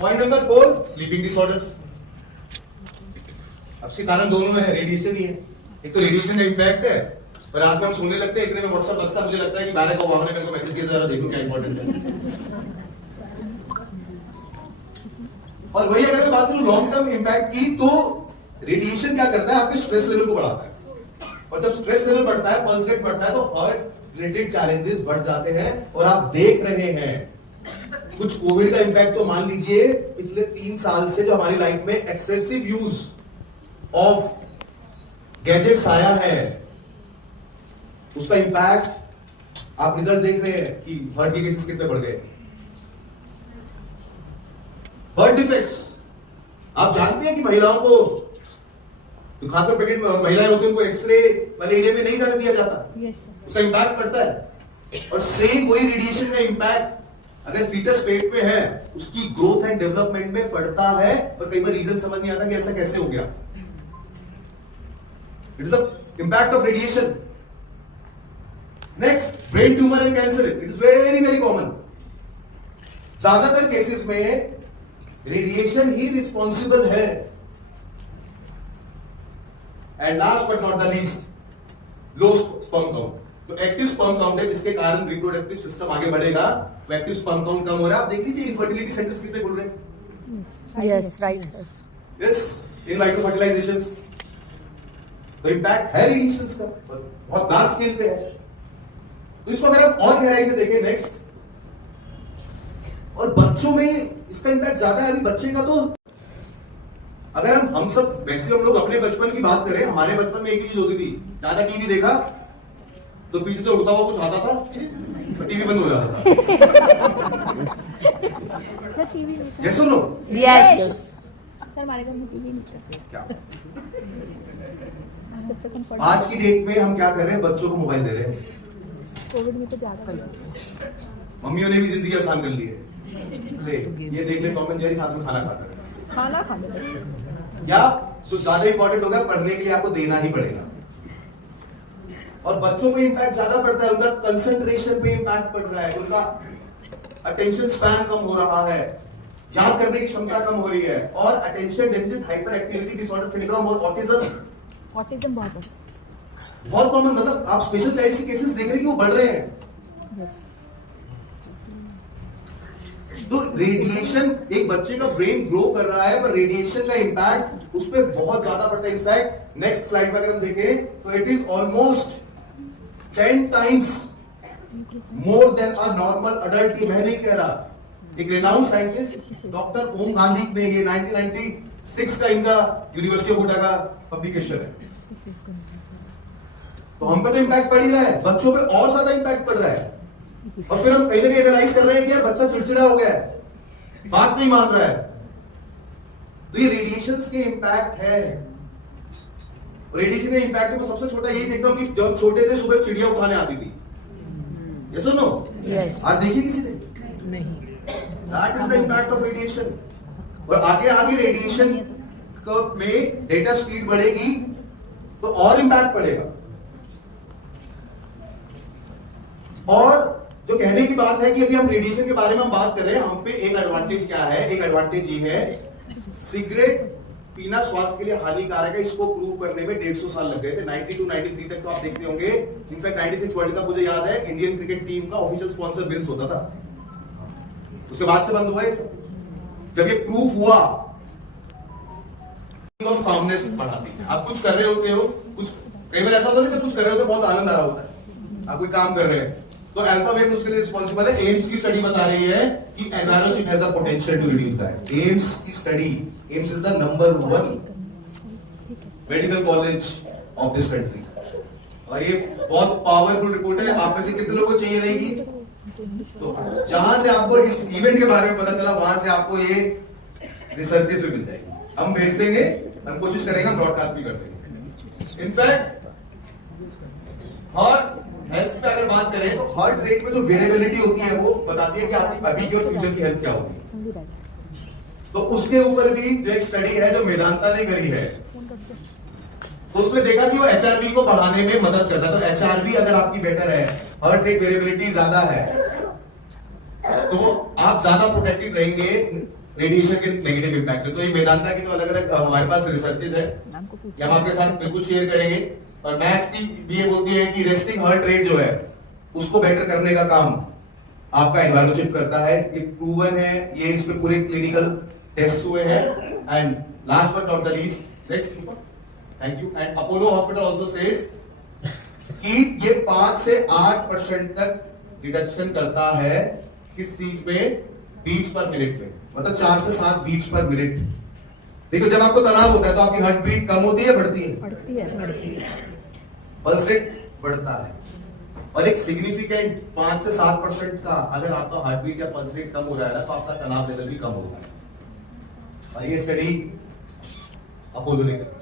Point number 4, sleeping disorders. अब इसके कारण दोनों है, रेडिएशन ही है। एक तो रेडिएशन का इम्पैक्ट है, और रात में हम सोने लगते हैं, इतने में व्हाट्सएप बजता, मुझे लगता है कि बारह ओबामा ने मेरे को मैसेज किया, जरा देखो क्या इंपॉर्टेंट है। और वही अगर मैं बात करूं लॉन्ग टर्म इंपैक्ट की, तो रेडिएशन क्या करता है, आपके स्ट्रेस लेवल को बढ़ाता है, और जब स्ट्रेस लेवल बढ़ता है, पल्स रेट बढ़ता है, तो हार्ट रिलेटेड चैलेंजेस बढ़ जाते हैं। और आप देख रहे हैं कुछ कोविड का इंपैक्ट, तो मान लीजिए पिछले 3 साल से जो हमारी लाइफ में एक्सेसिव यूज ऑफ गैजेट्स आया है, उसका इंपैक्ट आप रिजल्ट देख रहे हैं कि हार्ट के केसेस कितने बढ़ गए। बर्थ डिफेक्ट्स, आप जानते हैं कि महिलाओं को, तो खासकर प्रेग्नेंट महिलाएं होती हैं, उनको एक्सरे वाले एरिया में नहीं जाने दिया जाता। उसका इंपैक्ट पड़ता है। और सेम वही रेडिएशन का इंपैक्ट अगर फीटस पेट में है, उसकी ग्रोथ एंड डेवलपमेंट में पड़ता है। और कई बार रीजन समझ नहीं आता कि ऐसा कैसे हो गया। It is the impact of radiation. Next, brain tumour and cancer, it is very very common. ज्यादातर केसेस में रेडिएशन ही रिस्पॉन्सिबल है। And last but not the least, low sperm count. तो एक्टिव स्पर्म काउंट है जिसके कारण reproductive system आगे बढ़ेगा। तो एक्टिव स्पर्म काउंट कम हो रहा है। आप देख लीजिए इनफर्टिलिटी सेंटर्स कितने खुल रहे हैं। Yes, right. यस, इन वाइट्रो फर्टिलाइजेशंस। तो इंपैक्ट है रेडिएशंस का, बहुत लार्ज स्केल पे है। तो इसको अगर हम और गहराई से देखें, नेक्स्ट, और बच्चों में इसका इंपैक्ट ज्यादा है। अभी बच्चे का तो अगर हम सब मैक्सिमम लोग अपने बचपन की बात करें, हमारे बचपन में एक ही चीज होती थी, ज्यादा टीवी देखा तो पीछे से उड़ता हुआ कुछ आता था, तो टीवी बंद हो जाता था। यस और नो? यस। सर हमारे घर में टीवी नहीं था। क्या आज की डेट में हम क्या कर रहे हैं, बच्चों को मोबाइल दे रहे हैं। कोविड में तो ज्यादा मम्मियों ने भी जिंदगी आसान कर ली है। ले, ये देख ले टॉम एंड जेरी साथ में खाना खाता है। खाना खाने बस। या तो ज्यादा इंपॉर्टेंट होगा, पढ़ने के लिए आपको देना ही पड़ेगा। और बच्चों पे इंपैक्ट ज्यादा पड़ता है, उनका कंसंट्रेशन पे इंपैक्ट पड़ रहा है, उनका अटेंशन स्पैन कम हो रहा है, याद करने की क्षमता कम हो रही है, और attention deficit hyper activity disorder syndrome और ऑटिज्म बहुत कॉमन। मतलब आप स्पेशल चाइल्ड के केसेस देख रहे हैं कि वो बढ़ रहे हैं। तो रेडिएशन, एक बच्चे का ब्रेन ग्रो कर रहा है, पर रेडिएशन का इंपैक्ट उस पर बहुत ज्यादा पड़ता है। इनफैक्ट नेक्स्ट स्लाइड पर अगर हम देखें तो it is almost 10 times more than a normal adult. मैं नहीं कह रहा, एक रेनाउंड साइंटिस्ट डॉक्टर ओम गांधी ने, ये 1996 का इनका यूनिवर्सिटी ऑफ कोटा का पब्लिकेशन है। तो हम पे तो इंपैक्ट पड़ ही रहा है, बच्चों पे और ज्यादा इंपैक्ट पड़ रहा है। और फिर हम कहीं ना कहीं एनालाइज कर रहे हैं कि यार बच्चा चिड़चिड़ा हो गया है, बात नहीं मान रहा है। तो ये रेडिएशंस के इंपैक्ट है। रेडिएशन के इंपैक्ट में सबसे छोटा यही देखता हूं कि जब छोटे थे सुबह चिड़िया उठाने आती थी। यस और नो? यस। आज देखिए किसी ने नहीं। That is the impact of radiation. और आगे आगे रेडिएशन में डेटा स्पीड बढ़ेगी तो और इंपैक्ट पड़ेगा। और जो कहने की बात है कि अभी हम रेडिएशन के बारे में हम बात कर रहे हैं, हम पे एक एडवांटेज क्या है, एक एडवांटेज ये है, सिगरेट पीना स्वास्थ्य के लिए हानिकारक है, इसको प्रूव करने में 150 साल लग गए थे। 92 93 तक तो आप देखते होंगे। इनफैक्ट 96 वर्ल्ड कप मुझे याद है, इंडियन क्रिकेट टीम का ऑफिशियल स्पॉन्सर विल्स होता था। उसके बाद से बंद हुआ है सब। जब ये प्रूफ हुआ, ऑफ कामनेस बढ़ाती है। आप कुछ कर रहे होते हो, कुछ कई बार ऐसा होता है कि कुछ कर रहे होते बहुत आनंद आ रहा होता है, आप कोई काम कर रहे हैं, तो अल्फा वेव उसके लिए रिस्पॉन्सिबल है। एम्स की स्टडी बता रही है कि Envirochip has the potential to reduce that. AIIMS की स्टडी, AIIMS is the number 1 medical college of this country, और ये बहुत पावरफुल रिपोर्ट है। आप में से कितने लोगों को चाहिए रहेगी? तो जहां से आपको इस इवेंट के बारे में पता चला, वहां से आपको ये रिसर्चेस भी मिल जाएगी। हम भेज देंगे, हम कोशिश करेंगे, हम ब्रॉडकास्ट भी कर देंगे। इनफैक्ट हार्ट हेल्थ पे अगर बात करें तो हार्ट रेट में जो वेरिएबिलिटी होती है वो बताती है कि आपकी अभी की और फ्यूचर की हेल्थ क्या होगी। तो उसके ऊपर भी जो एक स्टडी है जो मेदांता ने करी है, तो उसमें देखा कि वो एचआरवी को बढ़ाने में मदद करता है। तो एचआरवी अगर आपकी बेटर है, हार्ट रेट वेरिएबिलिटी ज्यादा है, तो आप ज्यादा प्रोटेक्टिव रहेंगे रेडिएशन के नेगेटिव इम्पैक्ट है। तो ये वेदांता की तो अलग अलग हमारे पास रिसर्चेज है, नाम को पूछो। ये हम आपके साथ बिल्कुल शेयर करेंगे। और मैथ्स की भी ये बोलती है कि रेस्टिंग हार्ट रेट जो है उसको बेटर करने का काम आपका एनवायरोचिप करता है। ये प्रूवन है, ये इस पे पूरे क्लिनिकल टेस्ट हुए हैं। And last but not the least, next, thank you. And Apollo hospital also says कि ये 5 से 8% तक रिडक्शन करता है किस चीज पे, बीट्स पर मिनट में, मतलब 4 से 7 बीट्स पर मिनट। देखो जब आपको तनाव होता है तो आपकी हार्ट बीट कम होती है, बढ़ती है? बढ़ती है। पल्स रेट बढ़ता है। और एक सिग्निफिकेंट 5 से 7% का अगर आपका हार्ट बीट या पल्स रेट कम हो रहा है ना, तो आपका तनाव लेवल भी कम होता है। और ये स्टडी अपोलो ने करी।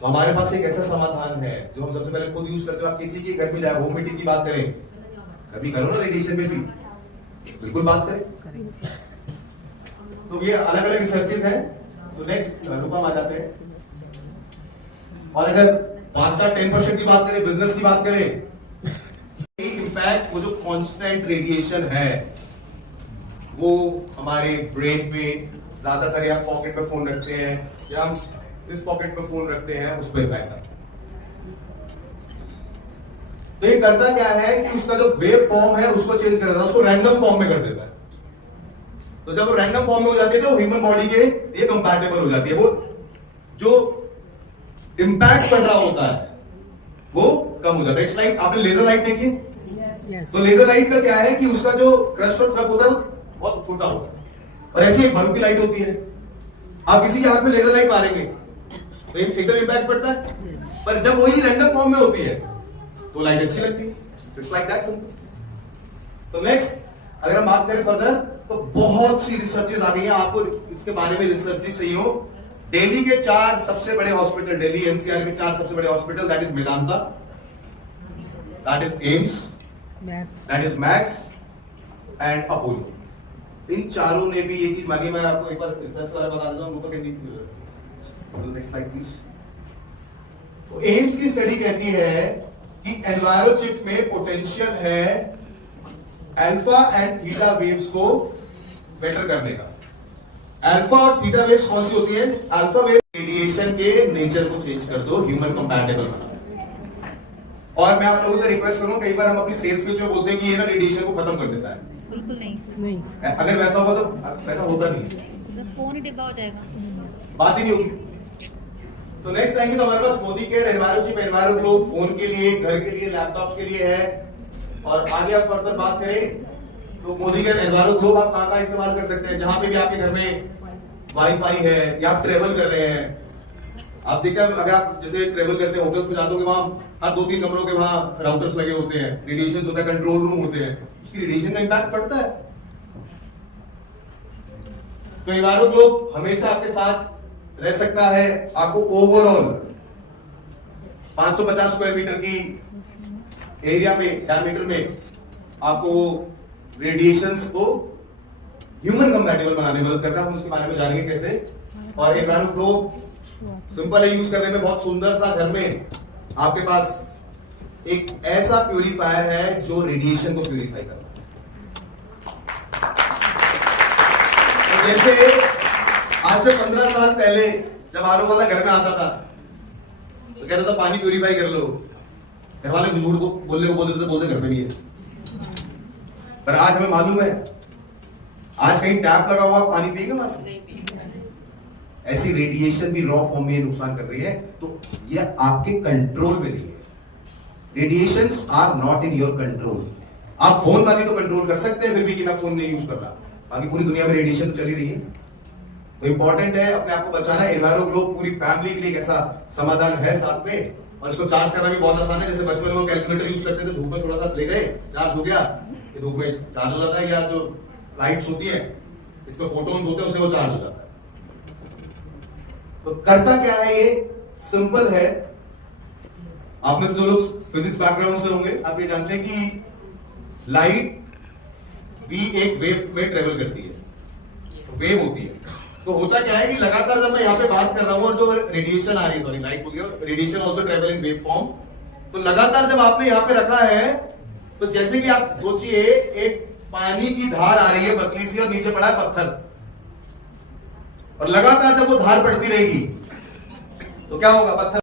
तो हमारे पास एक ऐसा समाधान है जो हम सबसे पहले खुद यूज करते हो। आप किसी के घर में जाए, होम मीटिंग की बात करें, कभी करो ना रेडिएशन में भी, बिल्कुल बात करें। तो ये अलग अलग रिसर्चेस हैं। तो नेक्स्ट रूपम आ जाते हैं। और अगर 5-10% की बात करें, बिजनेस की बात करें, इम्पैक्ट वो जो कांस्टेंट रेडिएशन है वो हमारे ब्रेन पे, ज्यादातर या पॉकेट में फोन रखते हैं या हम इस पॉकेट में फोन रखते हैं, उस पर इम्पैक्ट आता है। तो ये करता क्या है कि उसका जो वेव फॉर्म है उसको चेंज कर देता है, उसको रैंडम फॉर्म में कर देता है। तो जब वो रैंडम फॉर्म में हो जाती है तो वो ह्यूमन बॉडी के ये कंपैटिबल हो जाती है। वो जो इम्पैक्ट पड़ रहा होता है वो कम हो जाता है। इट्स लाइक आपने लेजर लाइट देखी? तो लेजर लाइट का क्या है कि उसका जो क्रस्ट और थ्रफ होता है बहुत छोटा होता है, और ऐसी एक बल्ब की लाइट होती है। आप किसी के हाथ में लेजर लाइट मारेंगे तो एकदम इम्पैक्ट पड़ता है, पर जब वही रैंडम फॉर्म में होती है तो लाइट अच्छी लगती है। It's like that simple. तो नेक्स्ट अगर हम बात करें फर्दर तो बहुत सी रिसर्चेज आ गई हैं। आपको इसके बारे में रिसर्चेज चाहिए हो, दिल्ली के 4 सबसे बड़े हॉस्पिटल, दिल्ली एनसीआर के 4 सबसे बड़े hospital, that is Medanta, that is AIIMS, that is Max and Apollo. इन चारों ने भी ये चीज मानी। मैं आपको एक बार रिसर्च वाला बता देता हूं, नेक्स्ट स्लाइड प्लीज। तो एम्स की स्टडी कहती है कि एनवायरोचिप में पोटेंशियल है अल्फा एंड थीटा वेव्स को बेटर करने का। अल्फा और थीटा वेव्स कौन सी होती है? अल्फा वेव रेडिएशन के नेचर को चेंज कर दो, ह्यूमन कंपैटिबल बना दो। और मैं आप लोगों से रिक्वेस्ट करूं, कई बार हम अपनी सेल्स पिच में बोलते हैं कि ये ना रेडिएशन को खत्म कर देता है। बिल्कुल नहीं, अगर वैसा होगा तो वैसा होता नहीं, तो फोन ही डिब्बा हो जाएगा, बात ही नहीं होगी। तो नेक्स्ट आएंगे तो हमारे पास Modicare Envirochip, Enviro Globe phone के लिए, घर के लिए, लैपटॉप के लिए है। और आगे आप फर्दर बात करें तो मोदी केयर एनवायरो ग्लोब आप कहां इस्तेमाल कर सकते हैं? जहां पे भी आपके घर में वाईफाई है या आप ट्रेवल कर रहे हैं। आप देखते हैं अगर आप जैसे ट्रेवल करते हैं, होटल्स में जाते हो, वहां हर 2-3 कमरों के वहां राउटर्स लगे होते हैं, रेडिएशन होता है, कंट्रोल रूम होते हैं, उसकी रेडिएशन का इम्पैक्ट पड़ता है। तो एनवायरो ग्लोब हमेशा आपके साथ रह सकता है। आपको ओवरऑल 550 स्क्वायर मीटर की एरिया में, डायमीटर में आपको रेडिएशंस को ह्यूमन कंपैटिबल बनाने में मदद करता है। हम उसके बारे में जानेंगे कैसे। और एनवायरो ग्लोब सिंपल है यूज करने में, बहुत सुंदर सा। घर में आपके पास एक ऐसा प्यूरिफायर है जो रेडिएशन को प्यूरिफाई करता है। तो जैसे आज से 15 साल पहले जब आरओ वाला घर में आता था तो कहता था पानी प्यूरिफाई कर लो, घर वाले झूठ बोलने को बोलते थे, बोलते घर पे नहीं है। पर आज हमें मालूम है, आज कहीं टैप लगा हुआ पानी पिएगा वहां से, ऐसी रेडिएशन भी रॉ फॉर्म में नुकसान कर रही है। तो ये आपके कंट्रोल में नहीं है। Radiations are not in your control. आप फोन वाली तो कंट्रोल कर सकते हैं फिर भी कि मैं फोन नहीं यूज कर रहा, बाकी पूरी दुनिया में रेडिएशन तो चली रही है। तो इंपॉर्टेंट है अपने आप को बचाना। एनवायरो ग्लोब पूरी फैमिली के लिए एक ऐसा समाधान है साथ में। और इसको चार्ज करना भी बहुत आसान है। जैसे बचपन में वो कैलकुलेटर यूज करते थे, धूप में थोड़ा सा ले गए, चार्ज हो गया, ये धूप में चार्ज हो जाता है। या जो लाइट्स होती है इसमें फोटोन्स होते हैं, उससे वो चार्ज हो जाता है। तो करता क्या है, ये सिंपल है। आप में से जो लोग फिजिक्स बैकग्राउंड से होंगे आप ये जानते हैं कि लाइट भी एक वेव में ट्रेवल करती है, वेव होती है। तो होता क्या है कि लगातार जब मैं यहाँ पे बात कर रहा हूं और जो रेडिएशन आ रही है, सॉरी लाइट बोल गया, radiation also travel in wave form. तो लगातार जब आपने यहाँ पे रखा है तो जैसे कि आप सोचिए एक पानी की धार आ रही है पतली सी और नीचे पड़ा है पत्थर, और लगातार जब वो धार पड़ती रहेगी तो क्या होगा, पत्थर